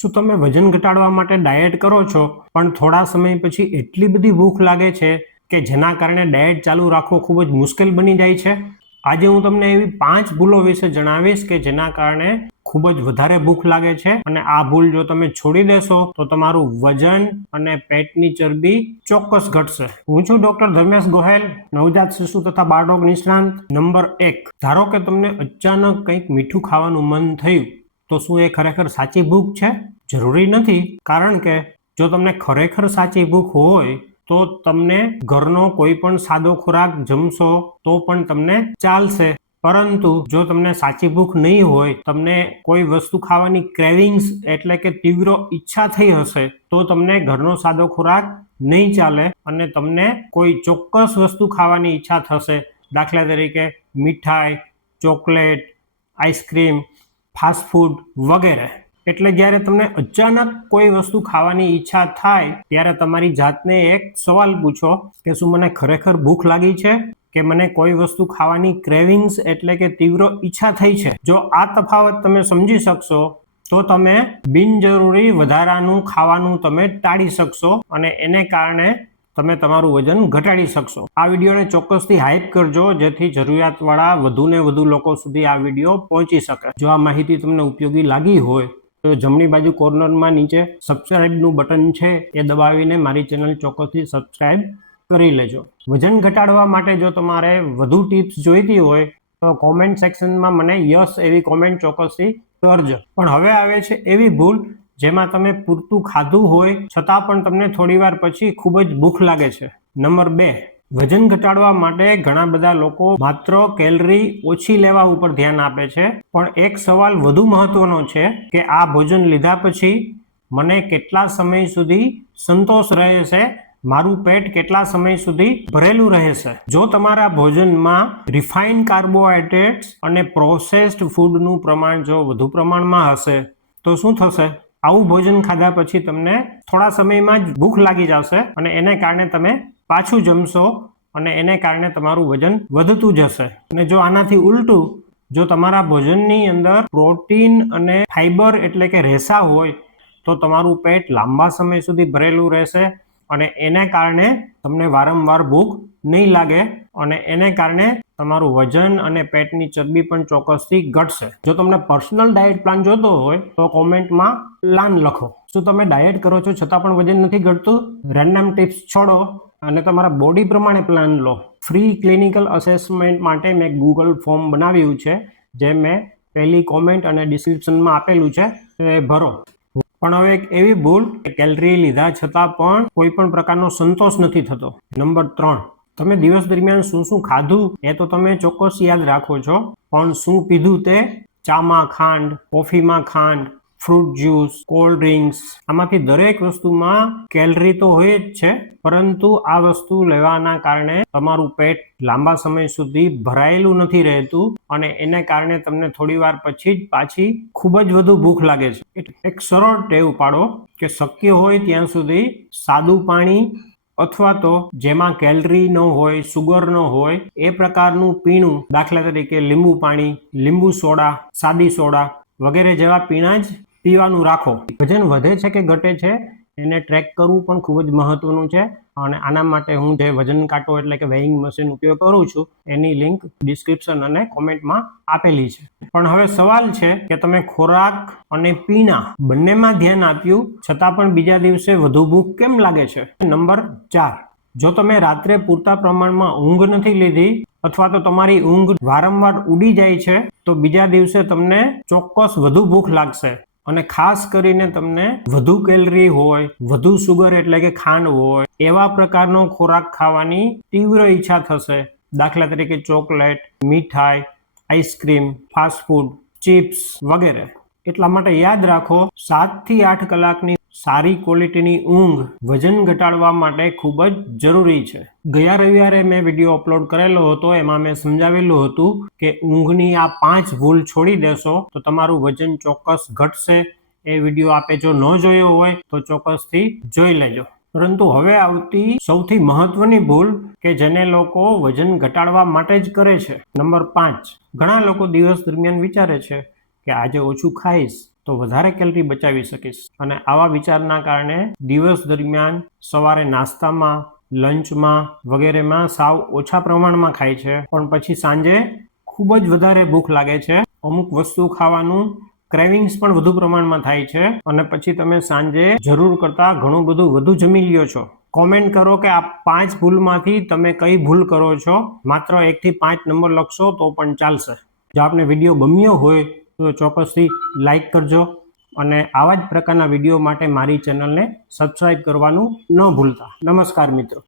શું તમે વજન ઘટાડવા માટે ડાયટ કરો છો પણ થોડા સમય પછી એટલી બધી ભૂખ લાગે છે કે જેના કારણે ડાયટ ચાલુ રાખવો ખૂબ જ મુશ્કેલ બની જાય છે? આજે હું તમને એવી 5 ભૂલો વિશે જણાવીશ કે જેના કારણે ખૂબ જ વધારે ભૂખ લાગે છે અને આ ભૂલ જો તમે છોડી દેશો તો તમારું વજન અને પેટની ચરબી ચોક્કસ ઘટશે. હું છું ડોક્ટર ધર્મેશ ગોહેલ, નવજાત શિશુ તથા બાળરોગ નિષ્ણાંત. નંબર 1, ધારો કે તમને અચાનક કંઈક મીઠું ખાવાનું મન થયું તો શું એ ખરેખર સાચી ભૂખ છે? જરૂરી નથી, કારણ કે જો તમને ખરેખર સાચી ભૂખ હોય તો તમને ઘરનો કોઈ પણ સાદો ખોરાક જમશો તો પણ તમને ચાલશે. પરંતુ જો તમને સાચી ભૂખ નહીં હોય, તમને કોઈ વસ્તુ ખાવાની ક્રેવિંગ્સ એટલે કે તીવ્ર ઈચ્છા થઈ હશે તો તમને ઘરનો સાદો ખોરાક નહીં ચાલે અને તમને કોઈ ચોક્કસ વસ્તુ ખાવાની ઈચ્છા થશે. દાખલા તરીકે મીઠાઈ, ચોકલેટ, આઈસ્ક્રીમ, ફાસ્ટ ફૂડ વગેરે. એટલે જ્યારે તમને અચાનક કોઈ વસ્તુ ખાવાની ઈચ્છા થાય ત્યારે તમારી જાતને એક સવાલ પૂછો કે શું મને ખરેખર ભૂખ લાગી છે કે મને કોઈ વસ્તુ ખાવાની ક્રેવિંગ્સ એટલે કે તીવ્ર ઈચ્છા થઈ છે? જો આ તફાવત તમે સમજી શકશો તો તમે બિનજરૂરી વધારાનું ખાવાનું તમે ટાળી શકશો અને એને કારણે તમે તમારું વજન ઘટાડી શકશો. આ વિડીયોને ચોક્કસથી હાઈપ કરજો જેથી જરૂરિયાતવાળા વધુને વધુ લોકો સુધી આ વિડીયો પહોંચી શકે. જો આ માહિતી તમને ઉપયોગી લાગી હોય તો જમણી બાજુ કોર્નરમાં નીચે સબસ્ક્રાઇબનું બટન છે એ દબાવીને મારી ચેનલ ચોક્કસથી સબસ્ક્રાઇબ કરી લેજો. વજન ઘટાડવા માટે જો તમારે વધુ ટિપ્સ જોઈતી હોય તો કોમેન્ટ સેક્શનમાં મને યસ એવી કોમેન્ટ ચોક્કસથી કરજો. પણ હવે આવે છે એવી ભૂલ જેમાં તમે પૂરતું ખાધું હોય છતાં પણ તમને થોડીવાર પછી ખૂબ જ ભૂખ લાગે છે. નંબર 2, વજન ઘટાડવા માટે ઘણા બધા લોકો માત્ર કેલરી ઓછી લેવા ઉપર ધ્યાન આપે છે, પણ એક સવાલ વધુ મહત્વનો છે કે આ ભોજન લીધા પછી મને કેટલા સમય સુધી સંતોષ રહેશે, મારું પેટ કેટલા સમય સુધી ભરેલું રહેશે. જો તમારા ભોજનમાં રિફાઇન્ડ કાર્બોહાઈડ્રેટ્સ અને પ્રોસેસ્ડ ફૂડનું પ્રમાણ જો વધુ પ્રમાણમાં હશે તો શું થશે? આવું ભોજન ખાધા પછી તમને થોડા સમયમાં જ ભૂખ લાગી જશે અને એને કારણે તમે પાછું જમશો અને એને કારણે તમારું વજન વધતું જશે. અને જો આનાથી ઉલટું, જો તમારા ભોજનની અંદર પ્રોટીન અને ફાઈબર એટલે કે રેસા હોય તો તમારું પેટ લાંબા સમય સુધી ભરેલું રહેશે અને એને કારણે તમને વારંવાર ભૂખ નહીં લાગે અને એને કારણે તમારું વજન અને પેટની ચરબી પણ ચોક્કસથી ઘટશે. જો તમને પર્સનલ ડાયટ પ્લાન જોતો હોય તો કોમેન્ટમાં પ્લાન લખો. શું તમે ડાયટ કરો છો છતાં પણ વજન નથી ઘટતું? રેન્ડમ ટિપ્સ છોડો અને તમારા બોડી પ્રમાણે પ્લાન લો. ફ્રી ક્લિનિકલ અસેસમેન્ટ માટે મેં ગૂગલ ફોર્મ બનાવ્યું છે જે મેં પહેલી કોમેન્ટ અને ડિસ્ક્રિપ્શનમાં આપેલું છે, એ ભરો. પણ હવે એક એવી ભૂલ કે કેલરી લીધા છતાં પણ કોઈ પણ પ્રકારનો સંતોષ નથી થતો. નંબર 3, તમે દિવસ દરમિયાન શું શું ખાધું એ તો તમે ચોક્કસ યાદ રાખો છો, પણ શું પીધું તે? ચામાં ખાંડ, કોફીમાં ખાંડ, ફ્રૂટ જ્યુસ, કોલ્ડ ડ્રિંક્સ, આમાંથી દરેક વસ્તુમાં કેલરી તો હોય જ છે, પરંતુ આ વસ્તુ લેવાના કારણે તમારું પેટ લાંબા સમય સુધી ભરાયેલું નથી રહેતું અને એને કારણે તમને થોડી વાર પછી જ પાછી ખૂબ જ વધુ ભૂખ લાગે છે. એક સરળ ટેવ પાડો કે શક્ય હોય ત્યાં સુધી સાદું પાણી અથવા તો જેમાં કેલરી ન હોય, સુગર ન હોય એ પ્રકારનું પીણું, દાખલા તરીકે લીંબુ પાણી, લીંબુ સોડા, સાદી સોડા વગેરે જેવા પીણા જ પીવાનું રાખો. વજન વધે છે કે ઘટે છે એને ટ્રેક કરવું પણ ખૂબ જ મહત્વનું છે અને આના માટે હું જે વજન કાંટો એટલે કે વેઇંગ મશીન ઉપયોગ કરું છું એની લિંક ડિસ્ક્રિપ્શન અને કોમેન્ટમાં આપેલી છે. પણ હવે સવાલ છે કે તમે ખોરાક અને પીણા બંનેમાં ધ્યાન આપ્યું છતાં પણ બીજા દિવસે વધુ ભૂખ કેમ લાગે છે? નંબર 4, જો તમે રાત્રે પૂરતા પ્રમાણમાં ઊંઘ નથી લીધી અથવા તો તમારી ઊંઘ વારંવાર ઉડી જાય છે તો બીજા દિવસે તમને ચોક્કસ વધુ ભૂખ લાગશે અને ખાસ કરીને તમને વધુ કેલરી હોય, વધુ સુગર એટલે કે ખાંડ હોય એવા પ્રકારનો ખોરાક ખાવાની તીવ્ર ઈચ્છા થશે. દાખલા તરીકે ચોકલેટ, મીઠાઈ, આઈસ્ક્રીમ, ફાસ્ટ ફૂડ, ચિપ્સ વગેરે. એટલા માટે યાદ રાખો, 7 થી 8 કલાકની સારી ક્વોલિટીની ઊંઘ વજન ઘટાડવા માટે ખૂબ જ જરૂરી છે. ગયા રવિવારે મેં વિડીયો અપલોડ કરેલો હતો, એમાં મેં સમજાવેલું હતું કે ઊંઘની આ 5 ભૂલ છોડી દેશો તો તમારું વજન ચોક્કસ ઘટશે. એ વિડીયો આપે જો ન જોયો હોય તો ચોક્કસથી જોઈ લેજો. પરંતુ હવે આવતી સૌથી મહત્વની ભૂલ કે જેને લોકો વજન ઘટાડવા માટે જ કરે છે. નંબર 5, ઘણા લોકો દિવસ દરમિયાન વિચારે છે કે આજે ઓછું ખાઈશ તો વધારે કેલરી બચાવી શકીશ. અને આવા વિચારના કારણે દિવસ દરમિયાન સવારે નાસ્તામાં, લંચમાં વગેરેમાં સાવ ઓછા પ્રમાણમાં ખાય છે, પણ પછી સાંજે ખૂબ જ વધારે ભૂખ લાગે છે. અમુક વસ્તુ ખાવાનું ક્રેવિંગ્સ પણ વધુ પ્રમાણમાં થાય છે અને પછી તમે સાંજે જરૂર કરતાં ઘણું બધું વધુ જમી લ્યો છો. કોમેન્ટ કરો કે આ 5 ભૂલમાંથી તમે કઈ ભૂલ કરો છો. માત્ર 1 થી 5 નંબર લખશો તો પણ ચાલશે. જો આપને વિડીયો ગમ્યો હોય તો ચોક્કસથી લાઈક કરજો અને આવા જ પ્રકારના વિડીયો માટે મારી ચેનલને સબસ્ક્રાઇબ કરવાનું ન ભૂલતા. નમસ્કાર મિત્રો.